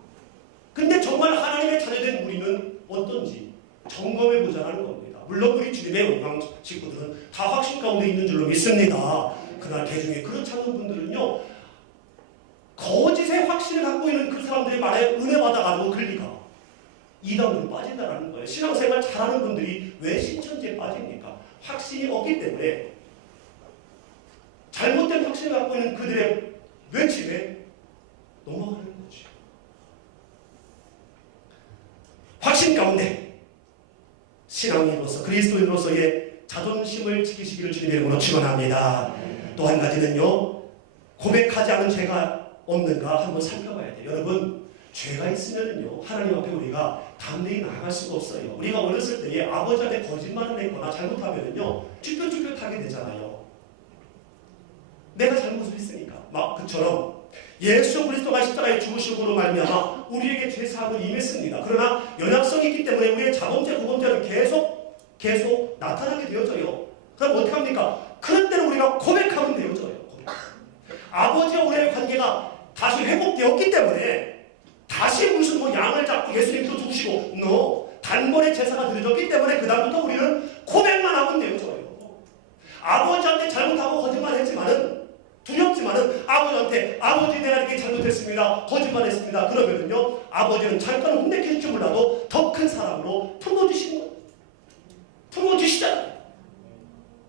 근데 정말 하나님의 자녀된 우리는 어떤지 점검해보자는 겁니다. 물론 우리 주님의 영광 식구들은 다 확신 가운데 있는 줄로 믿습니다. 그러나 개중에 그렇지 않은 분들은요, 거짓의 확신을 갖고 있는 그 사람들의 말에 은혜 받아가지고 글리가 이단으로 빠진다는 거예요. 신앙생활 잘하는 분들이 왜 신천지에 빠집니까? 확신이 없기 때문에 잘못된 확신을 갖고 있는 그들의 외침에 넘어가는 거죠. 확신 가운데 신앙인으로서 그리스도인으로서의 자존심을 지키시기를 주님의 이름으로 축원합니다. 또 한 가지는요, 고백하지 않은 죄가 없는가 한번 살펴봐야 돼요. 여러분, 죄가 있으면요, 하나님 앞에 우리가 담대히 나아갈 수가 없어요. 우리가 어렸을 때에 아버지한테 거짓말을 했거나 잘못하면요, 쭈뼛쭈뼛하게 되잖아요. 내가 잘못을 했으니까. 막 그처럼 예수 그리스도가 십자가에 죽으심으로 말미암아 우리에게 죄사함을 임했습니다. 그러나 연약성이 있기 때문에 우리의 자범죄, 구범죄는 계속 나타나게 되어져요. 그럼 어떻게 합니까? 그럴 때는 우리가 고백하면 되어져요. 아버지와 우리의 관계가 다시 회복되었기 때문에 다시 무슨 양을 잡고 예수님도 죽으시고 단번에 제사가 드려졌기 때문에 그 다음부터 우리는 고백만 하면 되어져요. 아버지한테 잘못하고 거짓말했지만은 두렵지만은 아버지한테 아버지 내가 이렇게 잘못했습니다. 거짓말했습니다. 그러면은요, 아버지는 잠깐 혼내킬 줄 몰라도 더 큰 사람으로 품어주시는 거예요. 품어주시잖아요.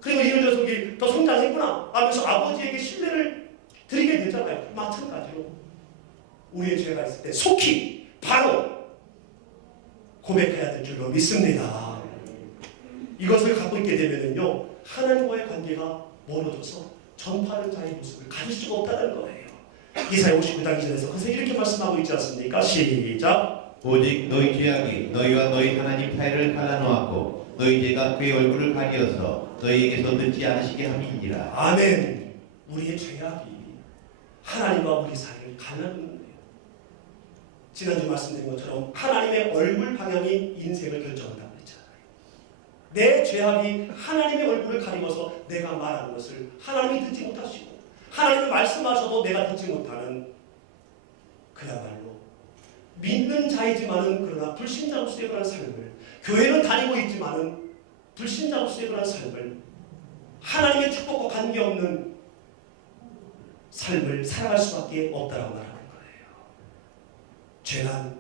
그리고 이 녀석이 더 성장했구나 하면서 아버지에게 신뢰를 드리게 되잖아요. 마찬가지로 우리의 죄가 있을 때 속히 바로 고백해야 될 줄로 믿습니다. 이것을 갖고 있게 되면은요, 하나님과의 관계가 멀어져서 전파하는 자의 모습을 가질 수가 없다는 거예요. 이사야 59장 2절에서 그래서 이렇게 말씀하고 있지 않습니까? 시작. 오직 너희 죄악이 너희와 너희 하나님 사이를 갈라놓았고 너희 죄가 그의 얼굴을 가리어서 너희에게서 듣지 않으시게 함이니라. 아멘. 우리의 죄악이 하나님과 우리 사이를 갈라놓는 거예요. 지난주 말씀드린 것처럼 하나님의 얼굴 방향이 인생을 결정한다고 했잖아요. 내 죄악이 하나님의 얼굴을 가리워서 내가 말하는 것을 하나님이 듣지 못하시고 하나님이 말씀하셔도 내가 듣지 못하는, 그야말로 믿는 자이지만은 그러나 불신자로서의 그런 삶을, 교회는 다니고 있지만은 불신자로서의 그런 삶을, 하나님의 축복과 관계없는 삶을 살아갈 수밖에 없다라고 말하는 거예요. 죄는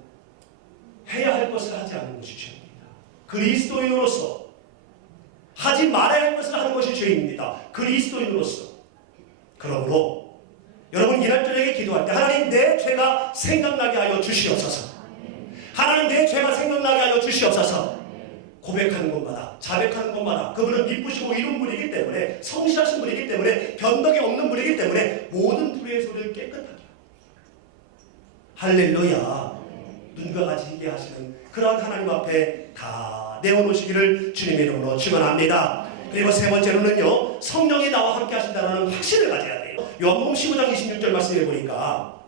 해야 할 것을 하지 않는 것이 죄입니다. 그리스도인으로서 하지 말아야 할 것을 하는 것이 죄입니다. 그리스도인으로서. 그러므로 여러분, 이날 저녁에 기도할 때 하나님 내 죄가 생각나게 하여 주시옵소서. 하나님 내 죄가 생각나게 하여 주시옵소서. 고백하는 것마다, 자백하는 것마다 그분은 미쁘시고 이룬 분이기 때문에, 성실하신 분이기 때문에, 변덕이 없는 분이기 때문에 모든 불의의 소리를 깨끗하게 할렐루야, 눈과 같이 있게 하시는 그러한 하나님 앞에 다 내어놓으시기를 주님의 이름으로 축원합니다. 그리고 세 번째로는요, 성령이 나와 함께 하신다는 확신을 가져야 돼요. 요한복음 15장 26절 말씀해 보니까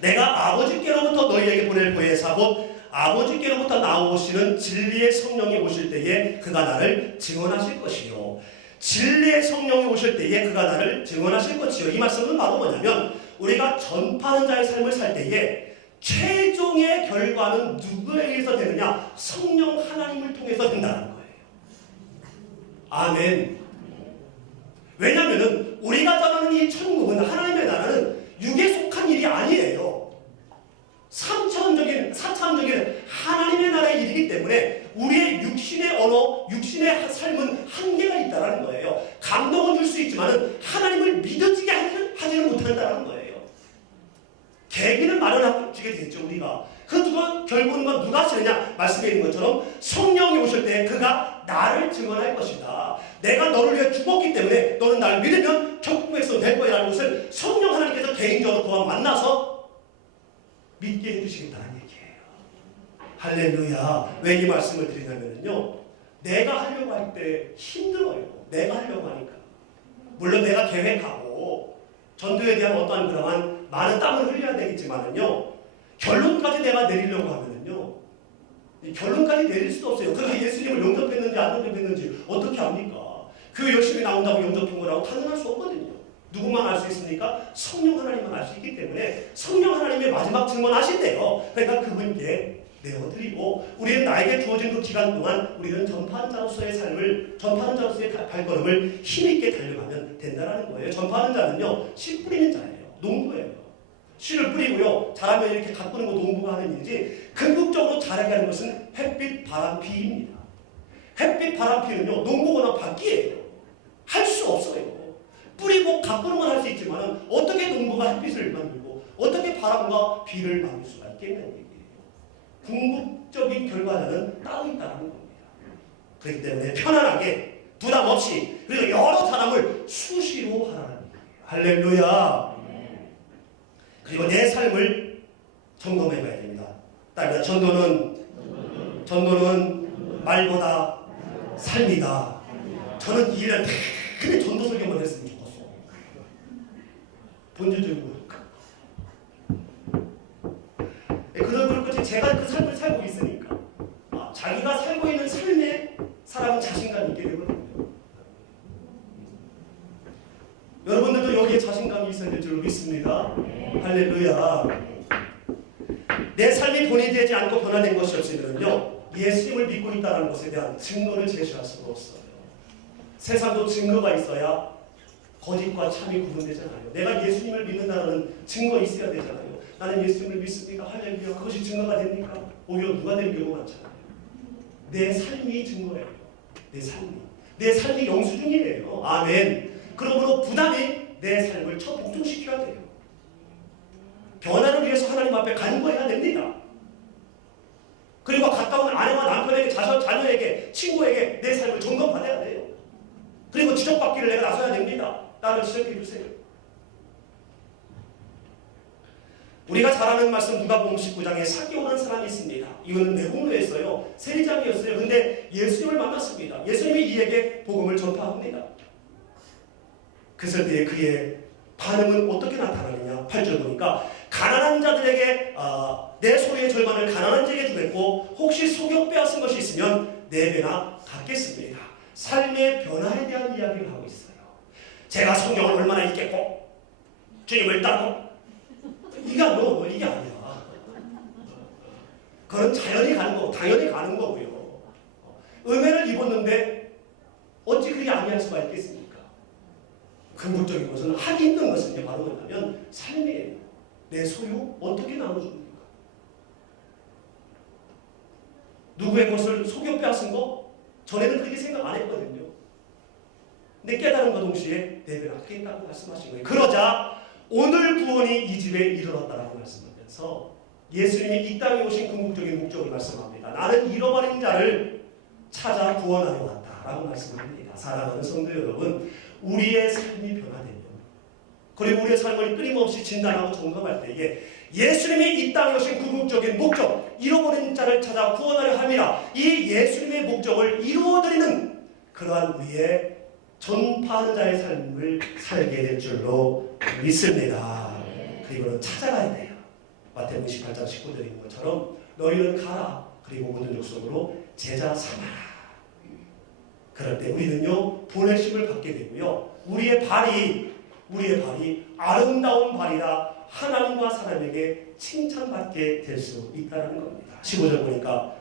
내가 아버지께로부터 너희에게 보낼 보혜사 곧 아버지께로부터 나오시는 진리의 성령이 오실 때에 그가 나를 증언하실 것이요. 진리의 성령이 오실 때에 그가 나를 증언하실 것이요. 이 말씀은 바로 뭐냐면 우리가 전파하는 자의 삶을 살 때에 최종의 결과는 누구에 의해서 되느냐? 성령 하나님을 통해서 된다는 거예요. 아멘. 왜냐하면 우리가 전하는 이 천국은, 하나님의 나라는 육에 속한 일이 아니에요. 3차원적인 하나님의 나라의 일이기 때문에 우리의 육신의 언어, 육신의 삶은 한계가 있다는 거예요. 감동은 줄 수 있지만 하나님을 믿어지게 하지는 못한다는 거예요. 계기는 마련하게 되겠죠. 우리가 그 결국은 누가 하시느냐? 말씀에 있는 것처럼 성령이 오실 때 그가 나를 증언할 것이다. 내가 너를 위해 죽었기 때문에 너는 나를 믿으면 천국 백성 될 거라는 것을 성령 하나님께서 개인적으로 그와 만나서 믿게 해주시겠다는 얘기예요. 할렐루야. 왜 이 말씀을 드리냐면요, 내가 하려고 할 때 힘들어요. 내가 하려고 하니까. 물론 내가 계획하고 전도에 대한 어떠한 그러한 많은 땀을 흘려야 되겠지만은요, 결론까지 내가 내리려고 하면은요, 이 결론까지 내릴 수도 없어요. 그가 예수님을 영접했는지 안 영접했는지 어떻게 압니까? 교회 열심히 나온다고 영접한 거라고 단언할 수 없거든요. 누구만 알 수 있습니까? 성령 하나님만 알 수 있기 때문에 성령 하나님의 마지막 증언하신대요. 그러니까 그분께 내어드리고 우리는 나에게 주어진 그 기간 동안 우리는 전파하는 자로서의 삶을, 전파하는 자로서의 발걸음을 힘있게 달려가면 된다는 거예요. 전파하는 자는요, 씨 뿌리는 자예요. 농부예요. 씨를 뿌리고요, 자라면 이렇게 가꾸는 거 농부가 하는 일이지, 궁극적으로 자라게 하는 것은 햇빛, 바람, 비입니다. 햇빛, 바람, 비는요, 농부거나 밖이에요. 할 수 없어요. 뿌리고 가꾸는 건 할 수 있지만 어떻게 농부가 햇빛을 만들고 어떻게 바람과 비를 만들 수가 있겠냐는 얘기예요. 궁극적인 결과는 따로 있다는 겁니다. 그렇기 때문에 편안하게 부담 없이 그리고 여러 사람을 수시로 하라는 얘기예요. 할렐루야. 그리고 내 삶을 점검해 봐야 됩니다. 따라서 전도는 말보다 삶이다. 저는 2년 내내 전도 설교만 했으면 좋겠어. 본질적으로. 그럴 것이 제가 그 삶을 살고 있으니까. 자기가 살고 있는 삶에 사람은 자신감이 있게 되거든요. 여러분들도 여기에 자신감이 있어야 될 줄 믿습니다. 할렐루야. 내 삶이 본인되지 않고 변화된 것이 없으면요, 예수님을 믿고 있다는 것에 대한 증거를 제시할 수가 없어요. 세상도 증거가 있어야 거짓과 참이 구분되잖아요. 내가 예수님을 믿는다는 증거 있어야 되잖아요. 나는 예수님을 믿습니다. 할렐루야. 그것이 증거가 됩니까? 오히려 누가 되는 경우가 많잖아요. 내 삶이 증거예요. 내 삶이 영수증이에요. 아멘. 그러므로 부담이 내 삶을 첫 복종시켜야 돼요. 변화를 위해서 하나님 앞에 간구해야 됩니다. 그리고 가까운 아내와 남편에게, 자녀에게, 친구에게 내 삶을 점검받아야 돼요. 그리고 지적받기를 내가 나서야 됩니다. 나를 지적해 주세요. 우리가 잘 아는 말씀 누가복음 19장에 삭개 오는 사람이 있습니다. 이거는 내공로였어요. 세리장이었어요. 근데 예수님을 만났습니다. 예수님이 이에게 복음을 전파합니다. 그랬을 때 그의 반응은 어떻게 나타나느냐? 8절 보니까 가난한 자들에게 내 소유의 절반을 가난한 자에게 주겠고 혹시 소격 빼앗은 것이 있으면 4배나 갚겠습니다. 삶의 변화에 대한 이야기를 하고 있어요. 제가 성경을 얼마나 읽겠고 주님을 따르고 이게 아니야. 그건 자연히 가는 거고 당연히 가는 거고요. 은혜를 입었는데 어찌 그게 아니할 수가 있겠습니까? 근본적인 것은 하기 힘든 것은 바로 뭐냐면 삶이에요. 내 소유 어떻게 나눠줍니까? 누구의 것을 속여 빼앗은 거? 전에는 그렇게 생각 안 했거든요. 근데 깨달은 것 동시에 4배를 아끼겠다고 말씀하신 거예요. 그러자 오늘 구원이 이 집에 이르렀다라고 말씀하면서 예수님이 이 땅에 오신 궁극적인 목적을 말씀합니다. 나는 잃어버린 자를 찾아 구원하러 왔다라고 말씀합니다. 사랑하는 성도 여러분, 우리의 삶이 변화되면, 그리고 우리의 삶을 끊임없이 진단하고 점검할 때에 예수님이 이 땅에 오신 궁극적인 목적, 잃어버린 자를 찾아 구원하려 함이라, 이 예수님의 목적을 이루어드리는 그러한 우리의 전파하는 자의 삶을 살게 될 줄로 믿습니다. 그리고는 찾아가야 돼요. 마태복음 28장 19절에 있는 것처럼 너희는 가라, 그리고 모든 족속으로 제자 삼아라. 그럴 때 우리는요 보내심을 받게 되고요, 우리의 발이 아름다운 발이라 하나님과 사람에게 칭찬받게 될 수 있다는 겁니다. 15절 보니까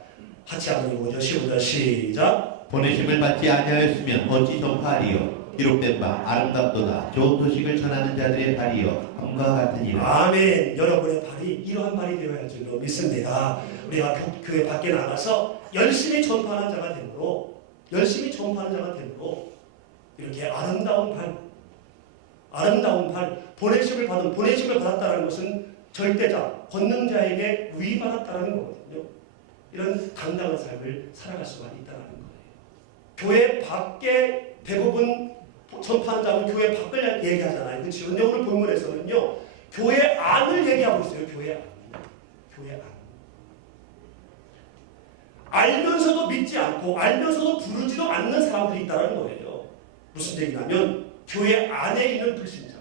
같이 한번 읽어보죠. 15절 시작. 보내심을 받지 아니하였으면 어찌 전파하리요. 기록된 바 아름답도다. 좋은 소식을 전하는 자들의 발이요 함과 같으니라. 아멘. 여러분의 발이 이러한 발이 되어야 할 줄로 믿습니다. 우리가 교회 밖에 나가서 열심히 전파하는 자가 되므로 이렇게 아름다운 발, 보내심을 받았다는 것은 절대자, 권능자에게 위임받았다는 거거든요. 이런 당당한 삶을 살아갈 수가 있다는 거예요. 교회 밖에 대부분 전파하는 자는 교회 밖을 얘기하잖아요. 그렇죠? 근데 오늘 본문에서는요, 교회 안을 얘기하고 있어요. 교회 안. 알면서도 믿지 않고 알면서도 부르지도 않는 사람들이 있다는 거예요. 무슨 얘기냐면 교회 안에 있는 불신자,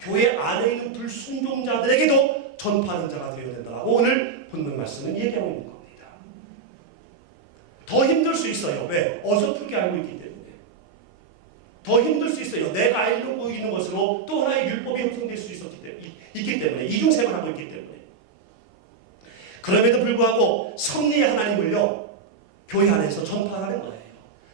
교회 안에 있는 불순종자들에게도 전파하는 자가 되어야 된다고 오늘 본문 말씀은 얘기하고 있는 겁니다. 더 힘들 수 있어요. 왜? 어설프게 알고 있기 때문에. 더 힘들 수 있어요. 내가 알고 있는 것으로 또 하나의 율법이 형성될 수 있기 때문에, 이중생을 하고 있기 때문에. 그럼에도 불구하고 섭리의 하나님을요, 교회 안에서 전파하는 거예요.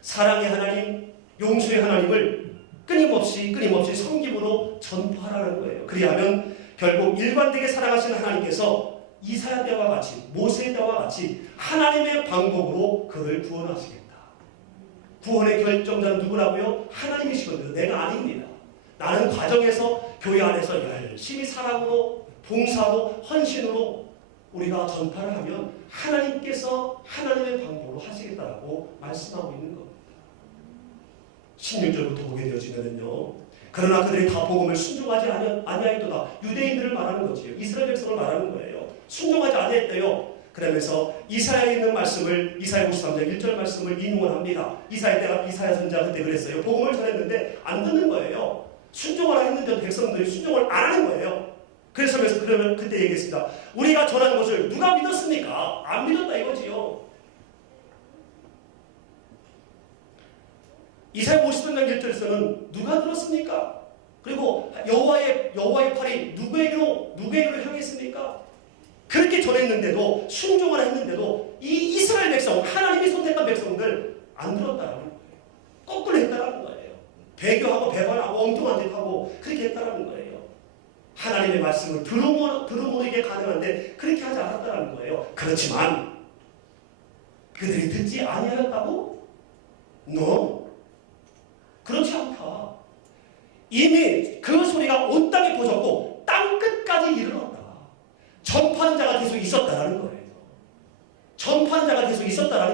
사랑의 하나님, 용서의 하나님을 끊임없이 섬김으로 전파하라는 거예요. 그리하면 결국 일관되게 살아가시는 하나님께서 이사야 때와 같이, 모세 때와 같이 하나님의 방법으로 그를 구원하시겠다. 구원의 결정자는 누구라고요? 하나님이시거든요. 내가 아닙니다. 나는 과정에서 교회 안에서 열심히 사랑으로, 봉사로, 헌신으로 우리가 전파를 하면 하나님께서 하나님의 방법으로 하시겠다라고 말씀하고 있는 겁니다. 16절부터 보게 되어지면요, 그러나 그들이 다 복음을 순종하지 아니하였도다. 유대인들을 말하는 거지요. 이스라엘 백성을 말하는 거예요. 순종하지 아니했대요. 그러면서 이사야에 있는 말씀을, 이사야 53장 1절 말씀을 인용을 합니다. 이사야 선지자 그때 그랬어요. 복음을 전했는데 안 듣는 거예요. 순종하라 했는데 백성들이 순종을 안 하는 거예요. 그러면 그때 얘기했습니다. 우리가 전하는 것을 누가 믿었습니까? 안 믿었다 이거지요. 이사야 53장 1절에서는 누가 들었습니까? 그리고 여호와의 팔이 누구에게로 향했습니까? 그렇게 전했는데도, 순종을 했는데도 이 이스라엘 백성, 하나님이 선택한 백성들 안 들었다라는 거예요. 거꾸로 했다라는 거예요. 배교하고 배반하고 엉뚱한 짓 하고 그렇게 했다라는 거예요. 하나님의 말씀을 들음으로 이게 가능한데 그렇게 하지 않았다라는 거예요. 그렇지만 그들이 듣지 아니하였다고? No. 그렇지 않다. 이미 그 소리가 온 땅에 퍼졌고 땅 끝까지 이르렀다. 전파하는 자가 계속 있었다라는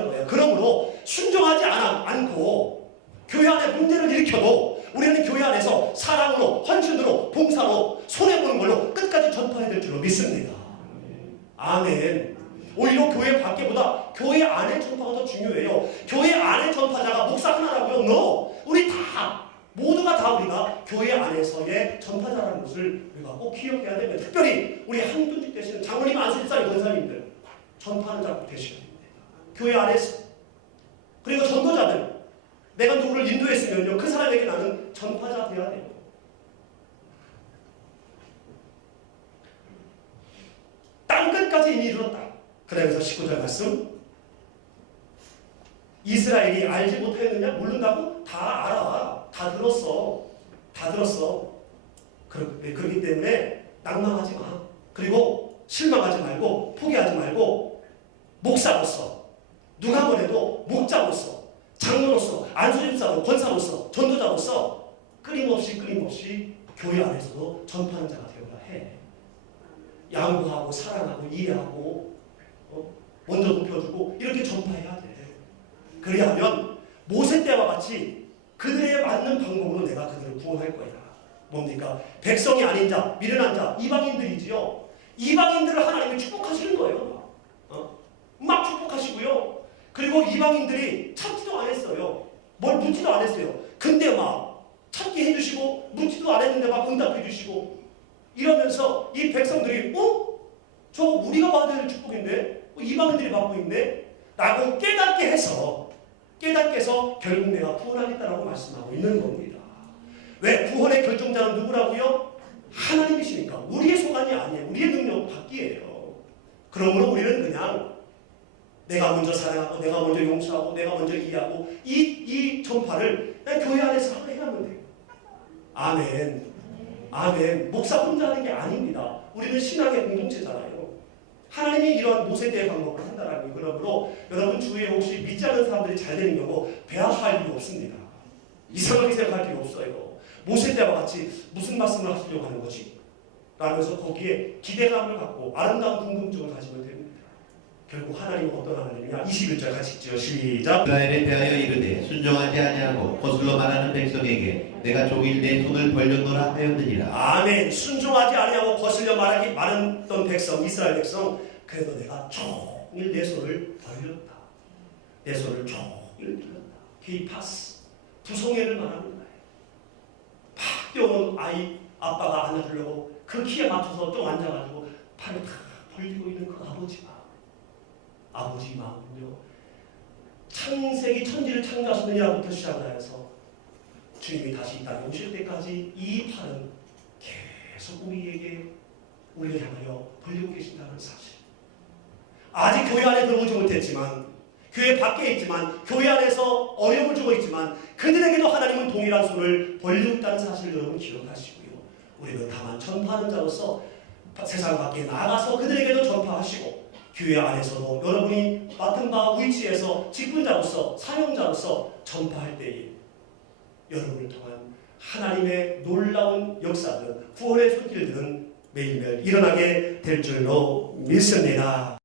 거예요. 그러므로 순종하지 않고 교회 안에 문제를 일으켜도 우리는 교회 안에서 사랑으로, 헌신으로, 봉사로, 손해보는 걸로 끝까지 전파해야 될 줄로 믿습니다. 아멘. 오히려 교회 밖에보다 교회 안의 전파가 더 중요해요. 교회 안의 전파자가 목사 하나라고요? No. 우리 모두가 다 우리가 교회 안에서의 전파자라는 것을 우리가 꼭 기억해야 되면, 특별히 우리 한군직 되시는 장로님, 안수집사님, 권사님들 전파하는 자 꼭 되셔야 됩니다. 교회 안에서. 그리고 전도자들, 내가 누구를 인도했으면요, 그 사람에게 나는 전파자 되어야 돼요. 땅 끝까지 이미 이르렀다. 그러면서 19절 말씀, 이스라엘이 알지 못하였느냐? 모른다고? 다 알아. 다 들었어. 그렇기 때문에 낭망하지 마. 그리고 실망하지 말고, 포기하지 말고, 목사로서, 누가 뭐래도 목자로서, 장로로서, 안수집사로, 권사로서, 전도자로서 끊임없이 교회 안에서도 전파하는 자가 되어야 해. 양보하고 사랑하고 이해하고 먼저 높여주고 이렇게 전파해야 돼. 그리하면 모세 때와 같이 그들에 맞는 방법으로 내가 그들을 구원할 거야. 뭡니까? 백성이 아닌 자, 미련한 자, 이방인들이지요. 이방인들을 하나님이 축복하시는 거예요. 막 축복하시고요. 그리고 이방인들이 찾지도 안 했어요. 뭘 묻지도 안 했어요. 근데 막 찾게 해주시고 묻지도 안 했는데 막 응답해 주시고 이러면서 이 백성들이 저거 우리가 받아야 될 축복인데 이방인들이 받고 있네? 라고 깨닫게 해서 결국 내가 구원하겠다라고 말씀하고 있는 겁니다. 왜? 구원의 결정자는 누구라고요? 하나님이시니까. 우리의 소관이 아니에요. 우리의 능력 받기예요. 그러므로 우리는 그냥 내가 먼저 사랑하고 내가 먼저 용서하고 내가 먼저 이해하고 이 전파를 그냥 교회 안에서 해가면 돼요. 아멘. 아멘. 목사 혼자 하는 게 아닙니다. 우리는 신앙의 공동체잖아요. 하나님이 이러한 모세 때의 방법을 한다라는 거예요. 그러므로 여러분 주위에 혹시 믿지 않는 사람들이 잘 되는 경우 배아할 이유 없습니다. 이상하게 생각할 필요 없어요. 모세 때와 같이 무슨 말씀을 하시려고 하는 거지? 라면서 거기에 기대감을 갖고 아름다운 궁금증을 가지면 됩니다. 결국 하나님은 어떤 하나님이냐? 21절 같이 읽죠. 시작. 이스라엘에 대하여 이르되 순종하지 아니하고 거슬러 말하는 백성에게 내가 종일 내 손을 벌렸노라 하였느니라. 아멘. 순종하지 아니하고 거슬려 말하기 많았던 백성, 이스라엘 백성, 그래도 내가 종일 내 손을 벌렸다. 내 손을 종일 들었다. 케이파스, 부송해를 말하는 거예요. 팍 뛰어온 아이 아빠가 안아주려고 그 키에 맞춰서 좀 앉아가지고 팔을 탁 벌리고 있는 그 아버지 마음은요, 창세기 천지를 창조하시느냐부터 시작하여서 주님이 다시 이 땅에 오실 때까지 이 팔은 계속 우리를 향하여 벌리고 계신다는 사실. 아직 교회 안에 들어오지 못했지만, 교회 밖에 있지만, 교회 안에서 어려움을 주고 있지만 그들에게도 하나님은 동일한 손을 벌리고 있다는 사실을 여러분 기억하시고요. 우리는 다만 전파하는 자로서 세상 밖에 나가서 그들에게도 전파하시고, 교회 안에서도 여러분이 맡은 바 위치에서 직분자로서 사용자로서 전파할 때에 여러분을 통한 하나님의 놀라운 역사들은, 구원의 손길들은 매일매일 일어나게 될 줄로 믿습니다.